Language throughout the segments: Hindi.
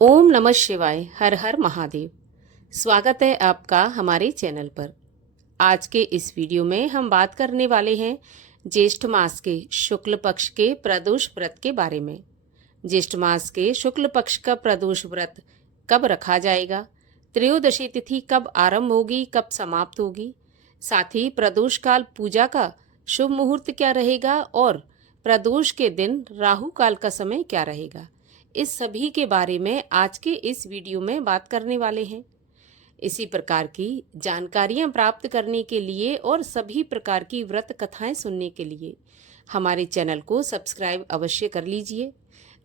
ओम नमः शिवाय। हर हर महादेव। स्वागत है आपका हमारे चैनल पर। आज के इस वीडियो में हम बात करने वाले हैं ज्येष्ठ मास के शुक्ल पक्ष के प्रदोष व्रत के बारे में। ज्येष्ठ मास के शुक्ल पक्ष का प्रदोष व्रत कब रखा जाएगा, त्रयोदशी तिथि कब आरंभ होगी, कब समाप्त होगी, साथ ही प्रदोष काल पूजा का शुभ मुहूर्त क्या रहेगा और प्रदोष के दिन राहु काल का समय क्या रहेगा, इस सभी के बारे में आज के इस वीडियो में बात करने वाले हैं। इसी प्रकार की जानकारियां प्राप्त करने के लिए और सभी प्रकार की व्रत कथाएं सुनने के लिए हमारे चैनल को सब्सक्राइब अवश्य कर लीजिए।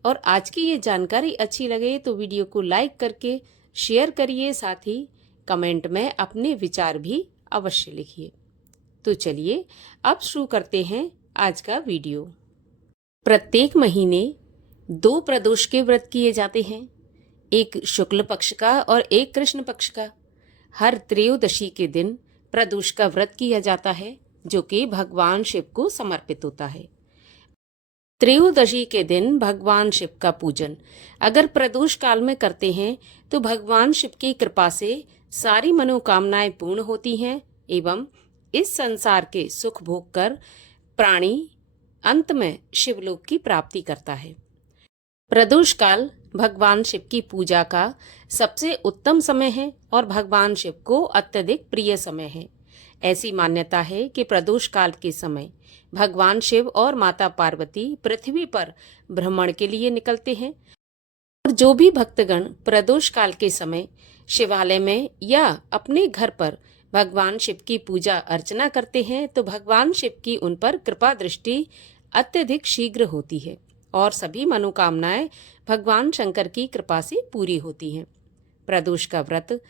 और आज की ये जानकारी अच्छी लगे तो वीडियो को लाइक करके शेयर करिए, साथ ही कमेंट में अपने विचार भी अवश्य लिखिए। तो चलिए अब शुरू करते हैं आज का वीडियो। प्रत्येक महीने 2 प्रदोष के व्रत किए जाते हैं, एक शुक्ल पक्ष का और एक कृष्ण पक्ष का। हर त्रयोदशी के दिन प्रदोष का व्रत किया जाता है, जो कि भगवान शिव को समर्पित होता है। त्रयोदशी के दिन भगवान शिव का पूजन अगर प्रदोष काल में करते हैं तो भगवान शिव की कृपा से सारी मनोकामनाएं पूर्ण होती हैं एवं इस संसार के सुख भोग कर प्राणी अंत में शिवलोक की प्राप्ति करता है। प्रदोष काल भगवान शिव की पूजा का सबसे उत्तम समय है और भगवान शिव को अत्यधिक प्रिय समय है। ऐसी मान्यता है कि प्रदोष काल के समय भगवान शिव और माता पार्वती पृथ्वी पर भ्रमण के लिए निकलते हैं और जो भी भक्तगण प्रदोष काल के समय शिवालय में या अपने घर पर भगवान शिव की पूजा अर्चना करते हैं तो भगवान शिव की उन पर कृपा दृष्टि अत्यधिक शीघ्र होती है और सभी मनोकामनाएं भगवान शंकर की कृपा से पूरी होती हैं। प्रदोष का व्रत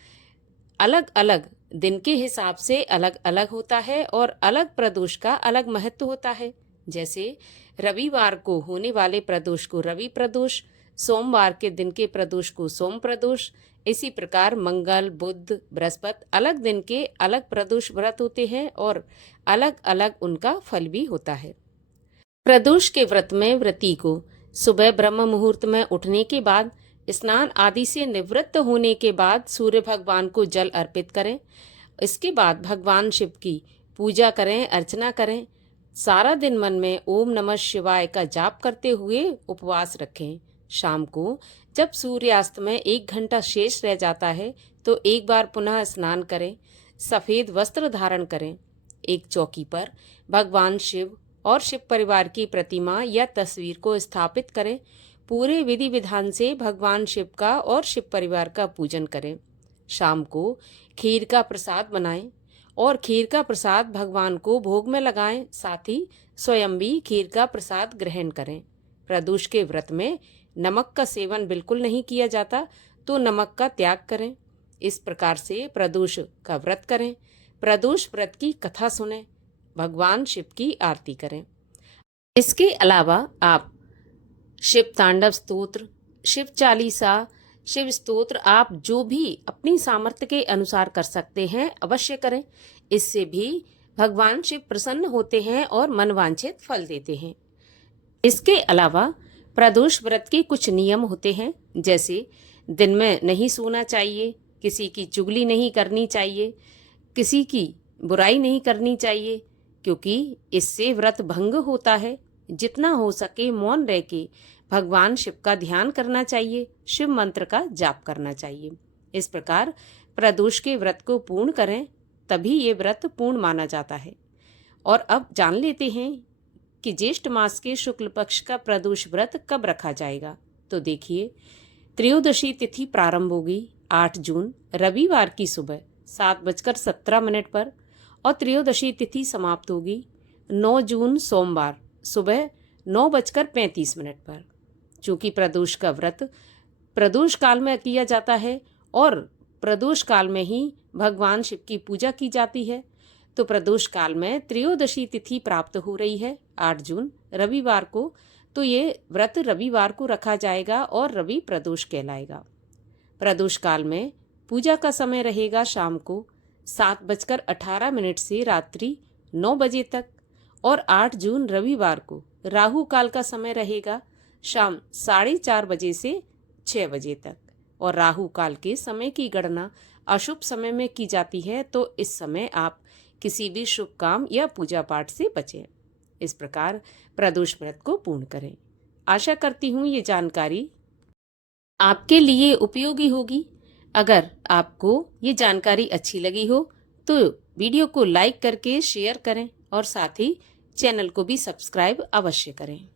अलग अलग दिन के हिसाब से अलग अलग होता है और अलग प्रदोष का अलग महत्व होता है। जैसे रविवार को होने वाले प्रदोष को रवि प्रदोष, सोमवार के दिन के प्रदोष को सोम प्रदोष, इसी प्रकार मंगल, बुध, बृहस्पति अलग दिन के अलग प्रदोष व्रत होते हैं और अलग अलग उनका फल भी होता है। प्रदोष के व्रत में व्रती को सुबह ब्रह्म मुहूर्त में उठने के बाद स्नान आदि से निवृत्त होने के बाद सूर्य भगवान को जल अर्पित करें। इसके बाद भगवान शिव की पूजा करें, अर्चना करें। सारा दिन मन में ओम नमः शिवाय का जाप करते हुए उपवास रखें। शाम को जब सूर्यास्त में 1 घंटा शेष रह जाता है तो एक बार पुनः स्नान करें, सफेद वस्त्र धारण करें। एक चौकी पर भगवान शिव और शिव परिवार की प्रतिमा या तस्वीर को स्थापित करें। पूरे विधि विधान से भगवान शिव का और शिव परिवार का पूजन करें। शाम को खीर का प्रसाद बनाएं और खीर का प्रसाद भगवान को भोग में लगाएं, साथ ही स्वयं भी खीर का प्रसाद ग्रहण करें। प्रदोष के व्रत में नमक का सेवन बिल्कुल नहीं किया जाता, तो नमक का त्याग करें। इस प्रकार से प्रदोष का व्रत करें। प्रदोष व्रत की कथा सुनें, भगवान शिव की आरती करें। इसके अलावा आप शिव तांडव स्तोत्र, शिव चालीसा, शिव स्तोत्र आप जो भी अपनी सामर्थ्य के अनुसार कर सकते हैं अवश्य करें। इससे भी भगवान शिव प्रसन्न होते हैं और मनवांछित फल देते हैं। इसके अलावा प्रदोष व्रत के कुछ नियम होते हैं, जैसे दिन में नहीं सोना चाहिए, किसी की चुगली नहीं करनी चाहिए, किसी की बुराई नहीं करनी चाहिए, क्योंकि इससे व्रत भंग होता है। जितना हो सके मौन रह के भगवान शिव का ध्यान करना चाहिए, शिव मंत्र का जाप करना चाहिए। इस प्रकार प्रदोष के व्रत को पूर्ण करें, तभी ये व्रत पूर्ण माना जाता है। और अब जान लेते हैं कि ज्येष्ठ मास के शुक्ल पक्ष का प्रदोष व्रत कब रखा जाएगा। तो देखिए, त्रयोदशी तिथि प्रारंभ होगी 8 जून रविवार की सुबह 7:17 पर और त्रयोदशी तिथि समाप्त होगी 9 जून सोमवार सुबह 9:35 पर। चूंकि प्रदोष का व्रत प्रदोष काल में किया जाता है और प्रदोष काल में ही भगवान शिव की पूजा की जाती है, तो प्रदोष काल में त्रयोदशी तिथि प्राप्त हो रही है 8 जून रविवार को, तो ये व्रत रविवार को रखा जाएगा और रवि प्रदोष कहलाएगा। प्रदोष काल में पूजा का समय रहेगा शाम को 7:18 से रात्रि 9 बजे तक और 8 जून रविवार को राहु काल का समय रहेगा शाम 4:30 बजे से 6 बजे तक। और राहु काल के समय की गणना अशुभ समय में की जाती है, तो इस समय आप किसी भी शुभ काम या पूजा पाठ से बचें। इस प्रकार प्रदोष व्रत को पूर्ण करें। आशा करती हूँ ये जानकारी आपके लिए उपयोगी होगी। अगर आपको ये जानकारी अच्छी लगी हो तो वीडियो को लाइक करके शेयर करें और साथ ही चैनल को भी सब्सक्राइब अवश्य करें।